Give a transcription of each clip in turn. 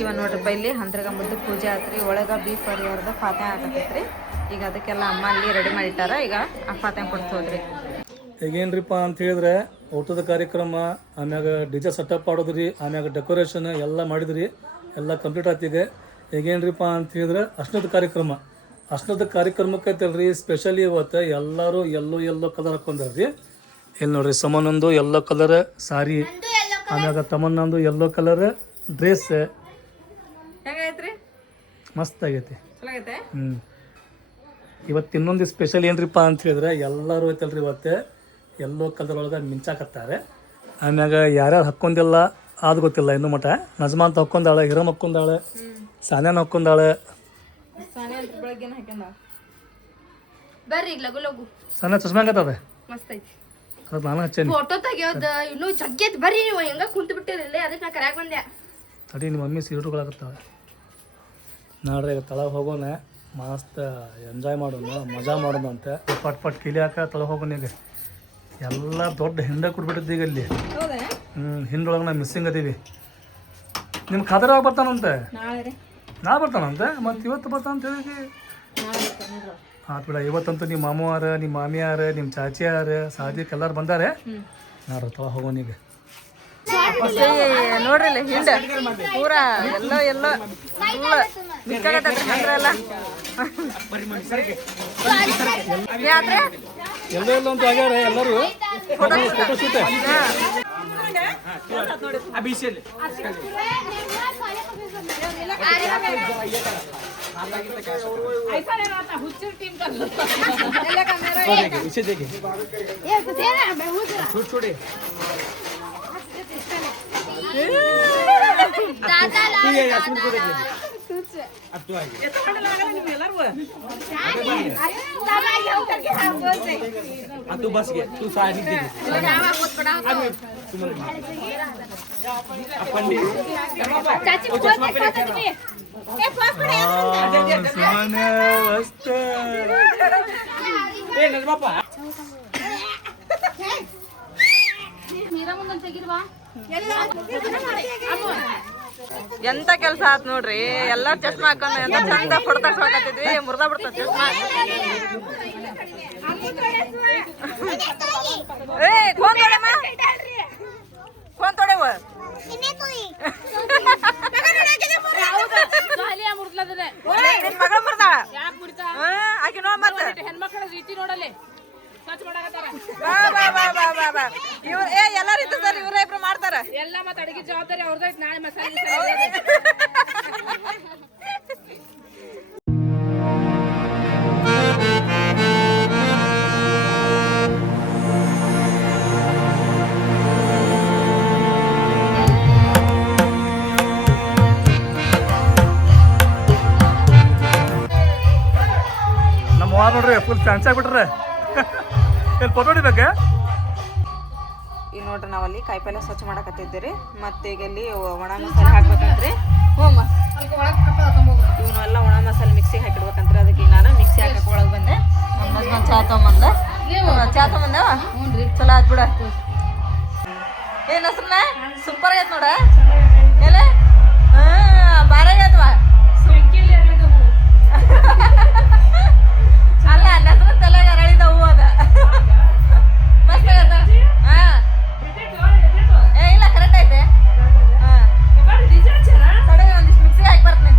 ಇವ ನೋಡ್ರಿಪ್ಪ ಇಲ್ಲಿ ಹಂದ್ರಾಗ ಮುದ್ದು ಪೂಜೆ ಆತ್ರಿ. ಒಳಗೆ ಬೀಫ್ ಪರಿವಾರದ ಫಾತೆ ಹಾಕತ್ತೈತ್ರಿ. ಈಗ ಅದಕ್ಕೆಲ್ಲ ಅಮ್ಮ ಅಲ್ಲಿ ರೆಡಿ ಮಾಡಿಟ್ಟಾರ. ಈಗ ಆ ಫಾತೆ ಕೊಡ್ಸೋದ್ರಿ. ಈಗೇನ್ರಿಪ್ಪ ಅಂತ ಹೇಳಿದ್ರೆ ಊಟದ ಕಾರ್ಯಕ್ರಮ, ಆಮ್ಯಾಗ ಡಿಜೆ ಸೆಟಪ್ ಮಾಡೋದ್ರಿ, ಆಮ್ಯಾಗ ಡೆಕೋರೇಷನ್ ಎಲ್ಲ ಮಾಡಿದ್ರಿ, ಎಲ್ಲ ಕಂಪ್ಲೀಟ್ ಆಗ್ತಿದೆ. ಈಗೇನ್ರಿಪ್ಪ ಅಂತ ಹೇಳಿದ್ರೆ ಅರ್ಶನದ ಕಾರ್ಯಕ್ರಮ. ಅರ್ಶನದ ಕಾರ್ಯಕ್ರಮಕ್ಕೆ ಐತಲ್ರಿ ಸ್ಪೆಷಲಿ ಇವತ್ತು ಎಲ್ಲರೂ ಎಲ್ಲೋ ಕಲರ್ ಹಾಕೊಂಡ್ರಿ. ಇಲ್ಲಿ ನೋಡ್ರಿ ಸಮನೊಂದು ಯೆಲ್ಲೋ ಕಲರ್ ಸಾರಿ, ಆಮ್ಯಾಗ ತಮ್ಮನ್ನೊಂದು ಯೆಲ್ಲೋ ಕಲರ್ ಡ್ರೆಸ್. ಹೆಂಗೈತ್ರಿ? ಮಸ್ತ್ ಆಗೈತಿ. ಚಲಾಗೈತೆ. ಇವತ್ತು ಇನ್ನೊಂದು ಸ್ಪೆಷಲ್ ಏನ್ರಿಪ್ಪ ಅಂತ ಹೇಳಿದ್ರೆ ಎಲ್ಲರೂ ಐತಲ್ರಿ ಇವತ್ತು ಯೆಲ್ಲೋ ಕಲರ್ ಒಳಗೆ ಮಿಂಚಾಕತ್ತಾರೆ. ಆಮ್ಯಾಗ ಯಾರ್ಯಾರು ಹಾಕ್ಕೊಂಡಿಲ್ಲ ಅದು ಗೊತ್ತಿಲ್ಲ ಇನ್ನೂ ಮಟ. ನಜ್ಮಾ ಅಂತ ಹಾಕ್ಕೊಂಡಾಳೆ, ಹಿರಮ್ ಹಾಕ್ಕೊಂಡಾಳೆ, ಸಾನ್ಯಾನ ಹಾಕ್ಕೊಂಡಾಳೆ. ಬರ್ರಿ ಲಗು ಲಗು. ಸಾನ್ಯಾ ಚಸ್ಮಾ ಹಂಗತ್ತದ ಮಸ್ತ್ ಐತಿ. ಅದು ನಾನು ಹಚ್ಚೇನಿ. ಫೋಟೋ ತೆಗಿಯೋದು ಇನ್ನೂ ಜಗ್ಗೈತಿ. ಬರ್ರಿ ನೀವು ಹೆಂಗ ಕುಂತು ಬಿಟ್ಟಿರಲ್ಲ, ಅದಕ್ಕೆ ನಾ ಕರ್ಯಾಕ ಬಂದೆ. ಅಡಿ ನಿಮ್ಮ ಮಮ್ಮಿ ಸೀರುಗಳಾಗತ್ತಾವೆ. ನಾಡ್ರಿ ಈಗ ತಳಗೆ ಹೋಗೋಣ, ಮಸ್ತ್ ಎಂಜಾಯ್ ಮಾಡೋಣ, ಮಜಾ ಮಾಡೋಣ ಅಂತ. ಪಟ್ ಕಿಲಿ ಹಾಕ ತಳಗೆ ಹೋಗೋಣ. ಈಗ ಎಲ್ಲ ದೊಡ್ಡ ಹಿಂಡ ಕೊಟ್ಬಿಟ್ಟಿದ್ದೆ ಈಗ ಇಲ್ಲಿ. ಹಿಂಡೊಳಗೆ ನಾ ಮಿಸ್ಸಿಂಗ್ ಅದೀವಿ. ನಿಮ್ಮ ಖಾದರ್ ಯಾವಾಗ ಬರ್ತಾನಂತೆ? ನಾ ಬರ್ತಾನಂತೆ. ಮತ್ತು ಇವತ್ತು ಬರ್ತಾನಂತ ಹೇಳಿ ಆತ್ ಬಿಡ. ಇವತ್ತಂತೂ ನಿಮ್ಮ ಮಾಮವಾರ, ನಿಮ್ಮ ಮಾಮಿಯಾರ, ನಿಮ್ಮ ಚಾಚಿಯಾರ, ಸಾದಿಕ್ ಎಲ್ಲಾರು ಬಂದಾರೆ. ನಾಡ್ರಿ ತಳ ಹೋಗೋಣ ಈಗ. ನೋಡ್ರಿ ಹಿಂಡ ಪೂರಾ ಎಲ್ಲ ಮಿಕ್ಕಾಗತ್ತೈತ್ರಿ ಹಂದ್ರ ಎಲ್ಲ. ಯಾತ್ರೆ ಎಲ್ಲ ಅಂತ ಆಗ್ಯಾರ ಎಲ್ಲರೂ ಫೋಟೋ ಶೂಟ್. तू बस गया तू सारी दे चाची ಎಂತ ಕೆಲಸ ಆತ್ ನೋಡ್ರಿ. ಎಲ್ಲಾರು ಚಸ್ಮಾ ಹಾಕೊಂಡ್ ಎಂತ ಚಂದ ಫೋಟೋ ತಗ್ಸ್ಕೊಳಕತ್ತಿದ್ವಿ. ಮುರ್ದಾ ಬಿಡ್ತಾವ ಚಸ್ಮಾ. Phone ತೊಡೆಮ್ಮ, phone ತೊಡೆವ. ನಿನ್ ಮಗಳ ಮುರ್ದಾಳ. ಆಕಿ ನೋಡ್ ಮತ್ತೆ ಹೆಣ್ಮಕ್ಳ ರೀತಿ ನೋಡಲ್ಲಿ ಇವ್ರ ಎಲ್ಲಾರು ಇದ್ದಾರೆ. ಇವ್ರ ಇಬ್ರು ಮಾಡ್ತಾರ ಎಲ್ಲ. ಮತ್ತೆ ಅಡಿಗೆ ಜವಾಬ್ದಾರಿ ಅವ್ರದೈತಿ. ನಾಳೆ ಮಸಾಲೆ ನಮ್ಮ ವಾರ ನೋಡ್ರಿ ಫುಲ್ ಫ್ಯಾನ್ಸ್ ಆಗ್ಬಿಟ್ರೆ. ಫೋಟೋ ಹೊಡಿಬೇಕೆ? ಈಗ ನೋಡ್ರಿ ನಾವಲ್ಲಿ ಕಾಯಿಪಲ್ಲೆ ಸ್ವಚ್ಛ ಮಾಡಕತ್ತಿದ್ದೀರಿ. ಮತ್ತೆ ಈಗ ಇಲ್ಲಿ ಒಣ ಮಸಾಲೆ ಹಾಕ್ಬೇಕಂತ್ರಿ. ಇವನ್ನೆಲ್ಲ ಒಣ ಮಸಾಲೆ ಮಿಕ್ಸಿಗೆ ಹಾಕಿಡ್ಬೇಕಂತ್ರಿ. ಅದಕ್ಕೆ ಈಗ ನಾನು ಮಿಕ್ಸಿ ಹಾಕಕ್ಕೆ ಒಳಗೆ ಬಂದೆ. ನಮ್ಮ ಹಸ್ಬೆಂಡ್ ಚಾ ತೊಗೊಂಬಂದ. ಚಲೋ ಆಯ್ತು ಬಿಡ. ಏನ್ ಹಸ್ರನ ಸೂಪರ್ ಆಗೈತೆ ನೋಡ. ಎಲ್ಲ ಬಾರಾಗೈತವ. ಅಲ್ಲ ನನ್ನ ತಲೆಗೆ ಅರಳಿದ ಹೂವು ಅದ. ಮಸ್ತ್ ಆಗತ್ತ. ಇಲ್ಲ ಕರೆಕ್ಟ್ ಐತೆ. ತಡೆಗೆ ಒಂದಿಷ್ಟು ಮಿಕ್ಸಿ ಹಾಕಿ ಬರ್ತೀನಿ.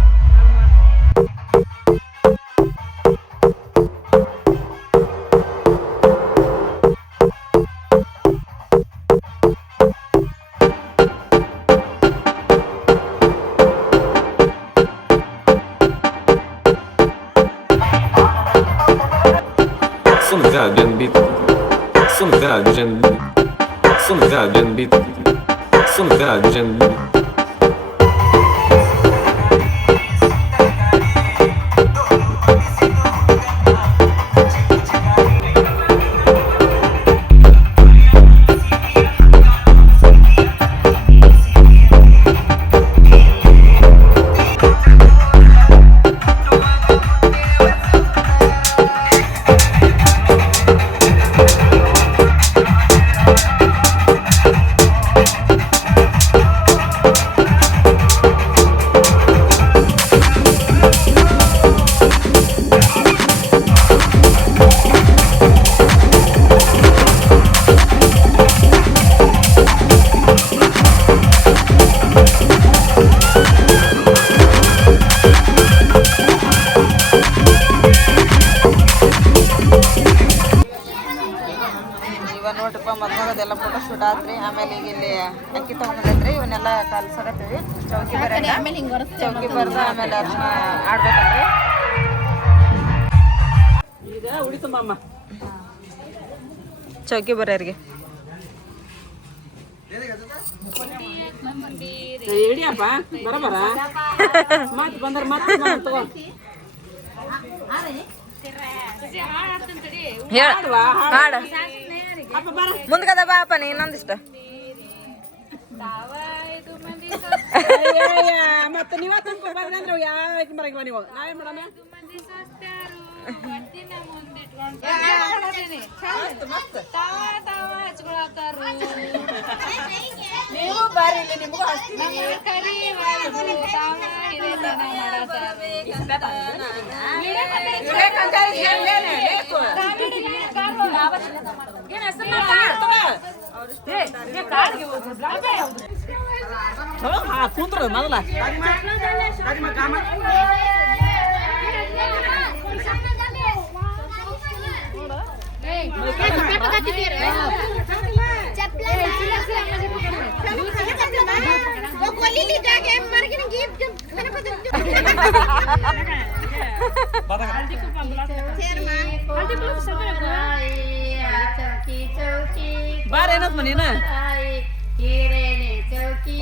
ಆತ್ರಿ. ಆಮೇಲೆ ಈಗ ಇಲ್ಲಿ ಅಕ್ಕಿ ತೊಗೊಂಬಂದೈತ್ರಿ, ಇವನ್ನೆಲ್ಲ ಕಲ್ಸಾಕತ್ತೀವಿ. ಚೌಕಿ ಬರೋಣ, ಚೌಕಿ ಬರ್ದ ಆಮೇಲೆ ಅದನ್ನ ಆಡ್ಬೇಕಲ್ರಿ. ಈಗ ಉಳಿತಮ್ಮ ಅಮ್ಮ ಚೌಕಿ ಬರೋರಿಗೆ ಹಿಡಿಯಪ್ಪ ಬರಬರ ಮತ್ ಬಂದ್ರ ಮತ್ ತಗೋ ಹೇಳ ಹಾಡ ಅಪ್ಪ ಬರ ಮುಂದ್ಗದ ಬಾ ಅಪ್ಪ ನೀ ಇನ್ನೊಂದಿಷ್ಟ. ಮತ್ತೆ ನೀವ ತುಂಬ ಬರ್ರಿ ಅಂದ್ರೆ ಯಾಕೆ ಮರಗಿವ ನೀವು ನಾವೇನ್ ಮಾಡೋಣ ನೀವು ಬಾರಿ ಇಲ್ಲಿ ನಿಮಗೂ ಕೂತ್ರ ಮೊದಲ ಬಾರ ಏನತ್ ನೀನ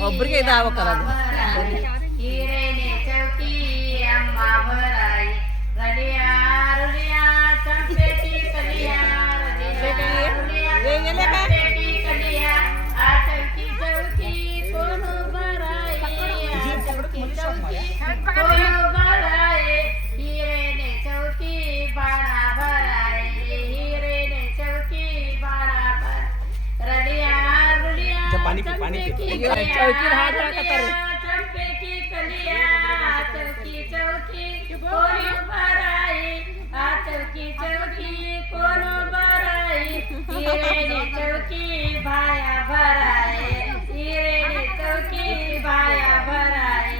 ಒಬ್ರಿಗೆ ಇದಾಗಬೇಕಲ್ಲ पानी पी पानी पी चौकी हाथ रखतर चंपे की कलिया चौकी चौकी कोन बराई आ चौकी चौकी कोन बराई हीरे ने चौकी भाया भराए हीरे ने चौकी भाया भराए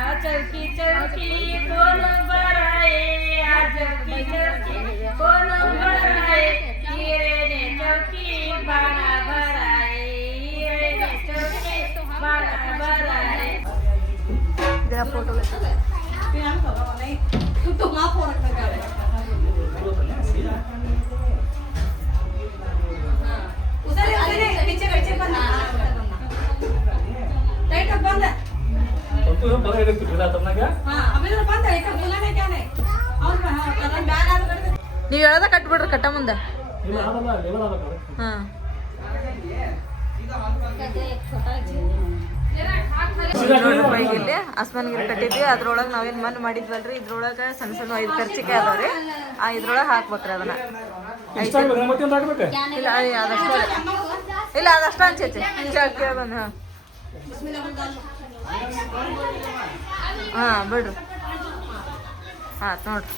आ चौकी चौकी कोन बराई आ चौकी चौकी कोन बराई हीरे ने चौकी भाया भराए फोटो ನೀವು ಹೇಳದ ಕಟ್ಬಿಡ್ರಿ ಕಟ್ಟ ಮುಂದೆ. ಹಾಂ ಇಲ್ಲಿ ಆಸ್ಮಾನ್ಗಿರಿ ಕಟ್ಟಿದ್ವಿ. ಅದ್ರೊಳಗೆ ನಾವೇನು ಮಣ್ಣು ಮಾಡಿದ್ವಲ್ರಿ, ಇದ್ರೊಳಗೆ ಸಣ್ಣ ಸಣ್ಣ 5 ಕರ್ಚಿಕಾಯಿ ಅದಾವ್ರಿ. ಇದ್ರೊಳಗೆ ಹಾಕ್ಬೇಕ್ರಿ ಅದನ್ನ. ಇಲ್ಲ ಅದಷ್ಟ ಇಲ್ಲ ಅದಷ್ಟ ಅನ್ಸೈತಿ ಕೇಳ್ಬಂದು. ಹಾಂ ಬಿಡ್ರಿ. ಆಯ್ತು ನೋಡ್ರಿ.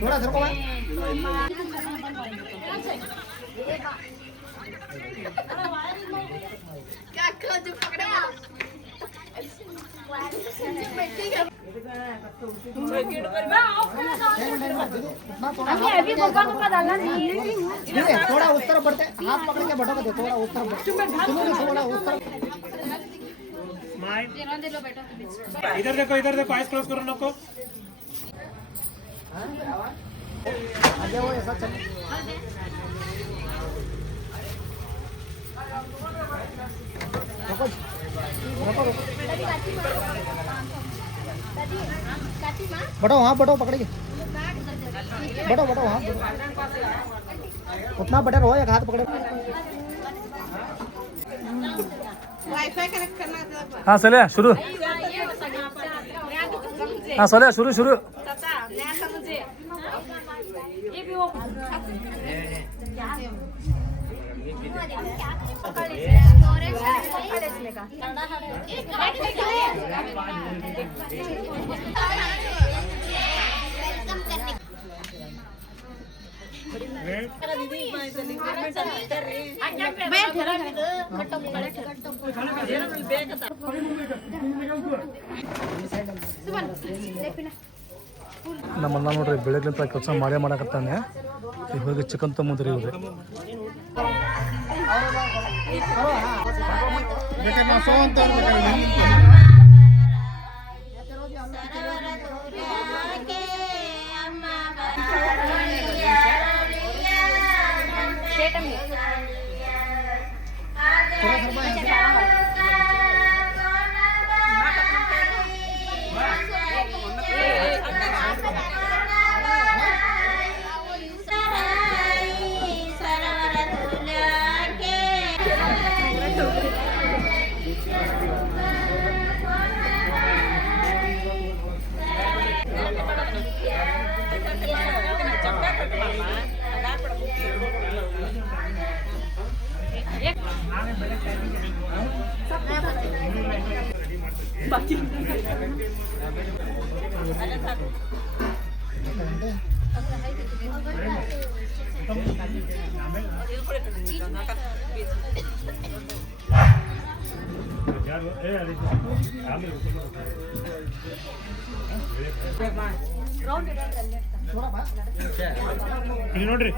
थोड़ा सर को क्या कर जो पकड़ा अभी गोपा गोपा डालना नहीं थोड़ा उस तरफ बढ़ते हाथ पकड़ के बढ़ो दे थोड़ा उस तरफ थोड़ा उस तरफ इधर देखो आइस क्लोज करो नको आ जाओ ऐसा चल बढ़ो हाँ बढ़ो पकड़िए बढ़ो बढ़ो हाथ उतना बटन हो एक हाथ पकड़े हाँ चले शुरू हाँ चले शुरू शुरू ನಮ್ಮನ್ನ ನೋಡ್ರಿ ಬೆಳಗ್ಲಿಂತ ಕೆಲಸ ಮಾಡೇ ಮಾಡಕತ್ತಾನೆ ಈಗ ಹೋಗಿ ಚಿಕನ್ ತೊಗೊಂಬಂದ್ರಿ ಇವ್ರಿ ಇಲ್ಲಿ ನೋಡ್ರಿ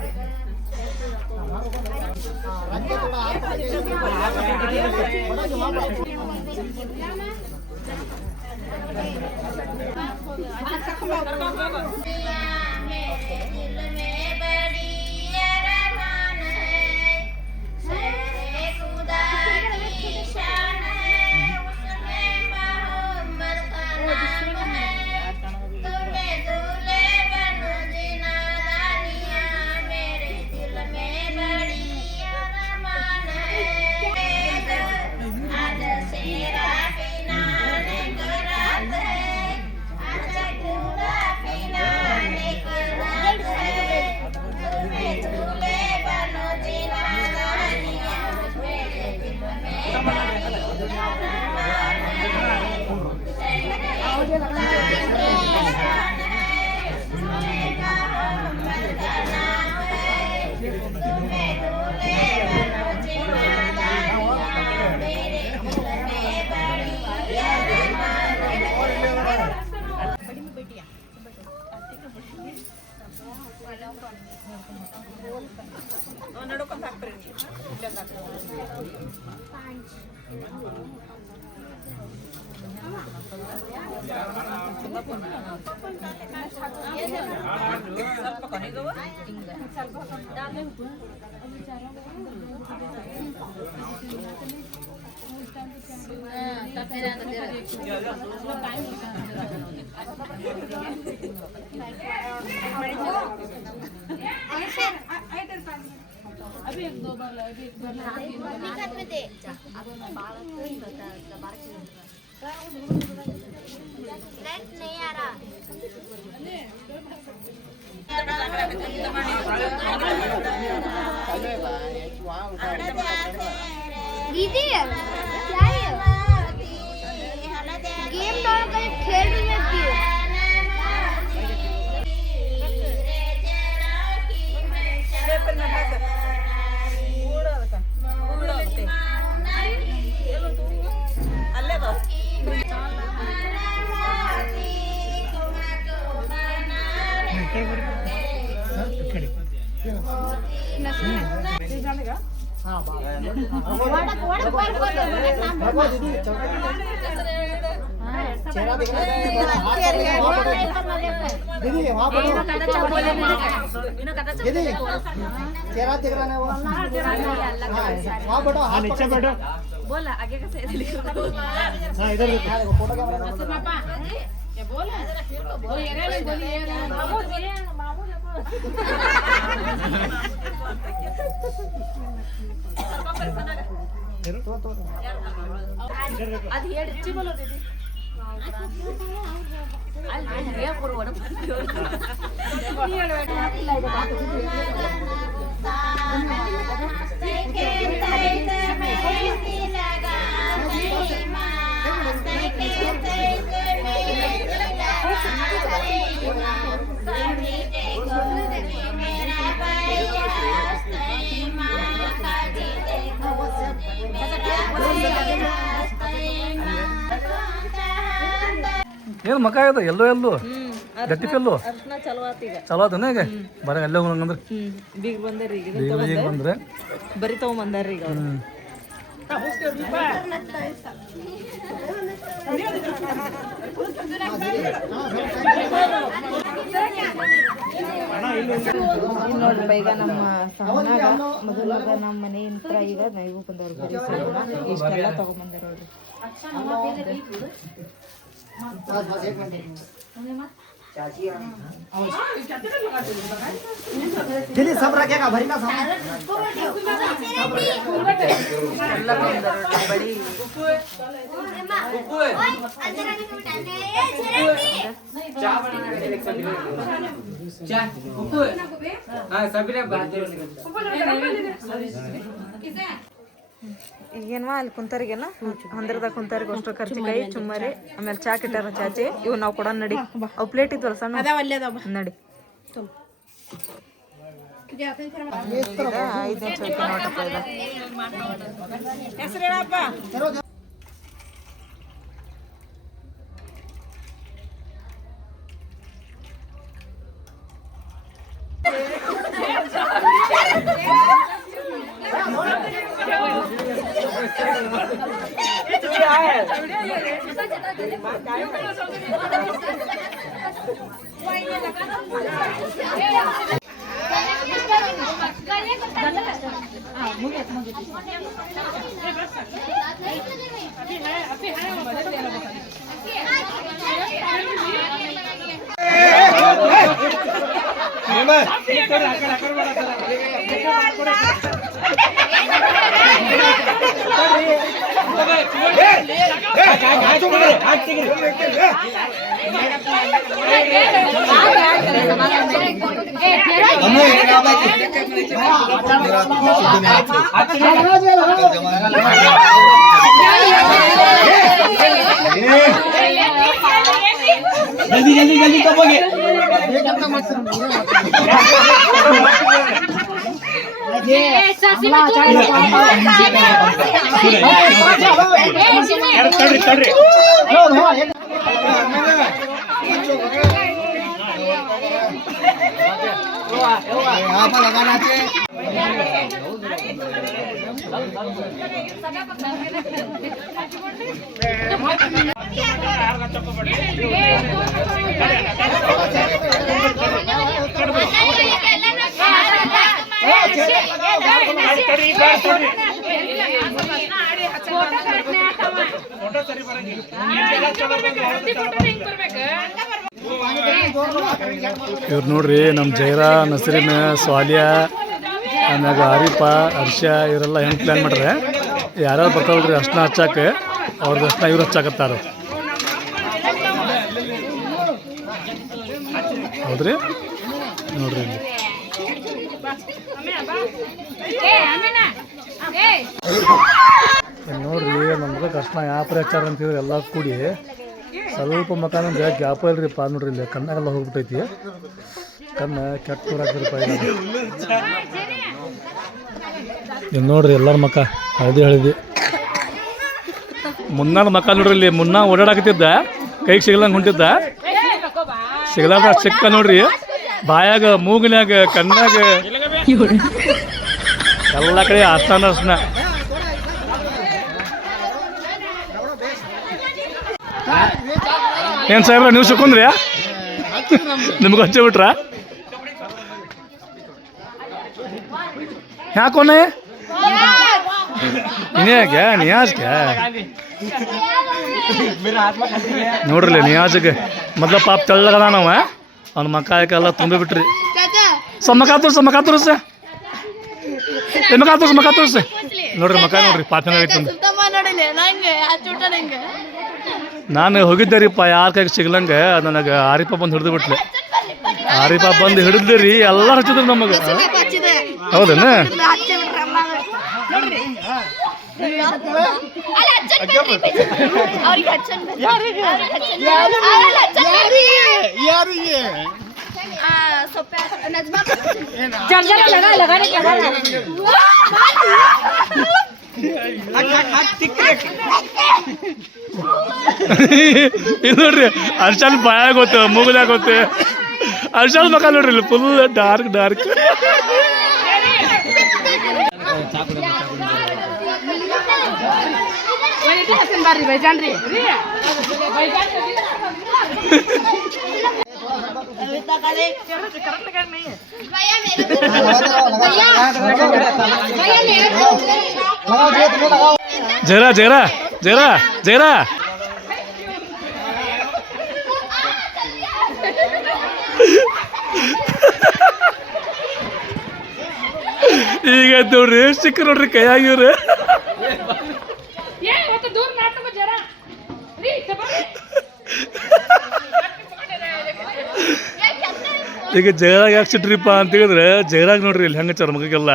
अभी एक दो बार नहीं आ रहा दीदी क्या है गेम डाल कर खेल रही है चेहरा दिख रहा है दीदी वहाँ पर दीदी चेहरा दिख रहा है वो वहाँ बैठो हाँ नीचे बैठो बोला आगे कैसे हाँ इधर देखो फोटो कैमरा ಏನು ಮಕ ಇದೆ ಎಲ್ಲೋ ಗಟ್ಟಿ ಕಲ್ಲು ಅರ್ಶನ ಚಲೋ ಆತ್ ಈಗ. ಚಲೋ ಅದನ್ನ ಈಗ ಬರ ಅಲ್ಲೇ ಹೋಗಂದ್ರೆ ಬೀಗ ಬಂದಾರಿ ಈಗ ಈಗ ಬಂದ್ರೆ ಬರಿ ತಗೊಂಬಂದಾರ್ರಿ ಈಗ ಅವ್ರು. ನೋಡ್ರಿ ಈಗ ನಮ್ಮ ಸಹನಾಗ ಮೊದಲಾಗ ನಮ್ಮ ಮನೆ ಹತ್ರ ಈಗ ನೈವು ಬಂದವ್ರು ಬರೀ ಸಹನ ಇಷ್ಟೆಲ್ಲ ತಗೊಂಬಂದಾರ ನೋಡ್ರಿ. दिल्ली सब रखेगा भरी का सब ಎಲ್ಲ ತಗೊಂಬಂದಾರ ನೋಡ್ರಿ ಬಡಿ. ಈಗೇನ್ವಾ ಅಲ್ಲಿ ಕುಂತಾರಿಗೇನ ಹಂದ್ರದಾಗ ಕುಂತಾರಿಗೆ ಅಷ್ಟು ಖರ್ಚಿಕಾಯಿ ಚುಮ್ಮರಿ ಆಮೇಲೆ ಚಾ ಕಿಟ್ಟಾರ ಚಾಚಿ ಇವ್ ನಾವು ಕೊಡ ನಡಿ ಅವು ಪ್ಲೇಟ್ ಇದ್ವಲ್ಲ ಸಣ್ಣ ನಡಿ. ಐದನೇ ಚೌಕಿ ನೋಟಪ್ಪ ಇದು. जल्दी जल्दी जल्दी कब होगे यहाँ पर लगाना चाहिए ಇವ್ರು ನೋಡ್ರಿ ನಮ್ಮ ಜೈರಾ ನಸರಿನ ಸ್ವಾಲಿಯಾ ಆಮ್ಯಾಗ ಆರಿಫ ಹರ್ಷ ಇವರೆಲ್ಲ ಹೆಂಗೆ ಪ್ಲ್ಯಾನ್ ಮಾಡ್ರೆ ಯಾರ್ಯಾರು ಬರ್ತಾವಲ್ರಿ ಅರ್ಶನ ಹಚ್ಚಾಕೆ ಅವ್ರದ್ದು ಅರ್ಶನ ಇವ್ರು ಹಚ್ಚಾಕತ್ತಾರ ಹೌದ್ರಿ ನೋಡ್ರಿ ಇಲ್ಲಿ ನೋಡ್ರಿ ನಮ್ಗೆ ಅರ್ಶನ ಯಾಪ್ರೆ ಹಚ್ಚಾರ ಅಂತಿದ್ರು ಎಲ್ಲ ಕೂಡಿ ಸ್ವಲ್ಪ ಮಕಾನಂದ್ರೆ ಗ್ಯಾಪ ಇಲ್ರಿಪ್ಪ ನೋಡ್ರಿ ಇಲ್ಲಿ ಕಣ್ಣಾಗೆಲ್ಲ ಹೋಗ್ಬಿಟ್ಟೈತಿ ಕಣ್ಣು ಕೆಟ್ಟ ಹಾಕ್ತಿರಪ್ಪ ಇಲ್ಲಿ ನೋಡ್ರಿ ಎಲ್ಲರ ಮಕ್ಕ ಹಳದಿ ಮುನ್ನಾದ ಮಕ್ಕ ನೋಡ್ರಿ ಇಲ್ಲಿ ಮುನ್ನ ಓಡಾಡಕತ್ತಿದ್ದ ಕೈಗೆ ಸಿಗಲಂಗೆ ಹೊಂಟಿದ್ದ ಸಿಗಲಾರ್ದ ಸಿಕ್ಕ ನೋಡ್ರಿ ಬಾಯಾಗ ಮೂಗಿನ್ಯಾಗ ಕಣ್ಣಾಗ ಎಲ್ಲ ಕಡೆ ಆಸ್ಥಾನ ಅರ್ಶನ ಏನು ಸಾಹೇಬ್ರ ನೀವು ಸಿಕ್ಕೊಂಡ್ರಿ ನಿಮ್ಗೆ ಹಚ್ಚಿ ಬಿಟ್ರ ಯಾಕೋನೆ ಇನ್ಯಾಕೆ ನಿಯಾಜ್ಗೆ ನೋಡ್ರಿ ನಿಯಾಜ್ಗೆ ಮೊದ್ಲ ಪಾಪ ತೆಳ್ಳಗದ ನಾವು ಅವ್ನ ಮಕ್ಕ ಎಲ್ಲ ತುಂಬಿ ಬಿಟ್ರಿ ಮಕ ತೋರ್ಸ ಮಕ ತೋರ್ಸ ಮಕ ತೋರ್ಸ ನೋಡ್ರಿ ಮಕ ನೋಡ್ರಿ ಪಾಪನ ಐತಿ ನಾನು ಹೋಗಿದ್ದೆ ರೀಪ್ಪ ಯಾರ ಕೈಗೆ ಸಿಗ್ಲಂಗೆ ನನಗೆ ಆರಿಪ ಬಂದು ಹಿಡಿದು ಬಿಟ್ಲೆ ಆರಿಪ ಬಂದು ಹಿಡಿದ್ಲಿ ರೀ ಎಲ್ಲ ಹಚ್ಚಿದ್ರು ನಮಗೆ ಹೌದೇನ ಯಾರಿಗೆ ಇದು ನೋಡ್ರಿ ಅರ್ಶಾಲ್ ಬಾಯಾಗ ಗೊತ್ತು ಮೂಗದಾಗ ಗೊತ್ತೆ ಅರ್ಶಾಲ್ ಮಕ ನೋಡ್ರಿ ಇಲ್ಲಿ ಫುಲ್ ಡಾರ್ಕ್ ಡಾರ್ಕ್ ಜರಾ ಜರಾ ಜರಾ ಜರಾ ಈಗ ನೋಡ್ರಿ ಸಿಕ್ಕ ನೋಡ್ರಿ ಕೈಯಾಗಿವ್ರಿ ಈಗ ಜೈರಾಗ ಯಾಕೆ ಸಿಟ್ರಿಪ್ಪ ಅಂತ ಹೇಳಿದ್ರೆ ಜೈರಾಗ ನೋಡ್ರಿ ಇಲ್ಲಿ ಹೆಂಗ ಚರ್ಮಕ್ಕೆಲ್ಲ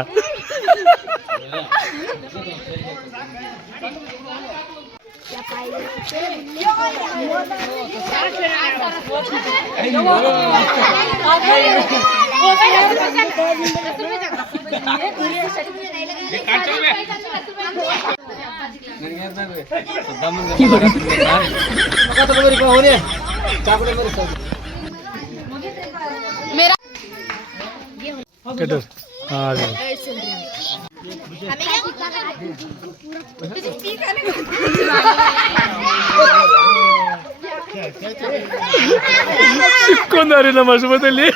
ಕೆಟ್ಟರು ಹಾಂ ಸಿಕ್ಕೊಂಡವ್ರಿ ನಮ್ಮ ಆಶ್ರಮದಲ್ಲಿ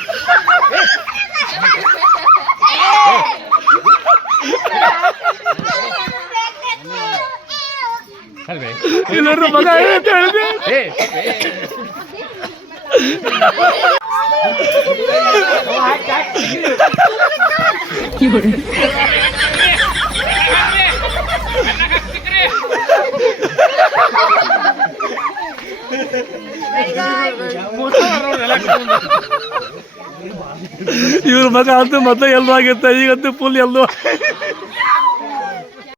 ಇಲ್ಲೊಂದು ಮಗ ಅಂತ ಹೇಳಿದೆ ಇವ್ರ ಮಗ ಅಂತೂ ಮೊದಲು ಎಲ್ಲೋ ಆಗಿತ್ತ ಈಗಂತೂ ಫುಲ್ ಎಲ್ಲೋ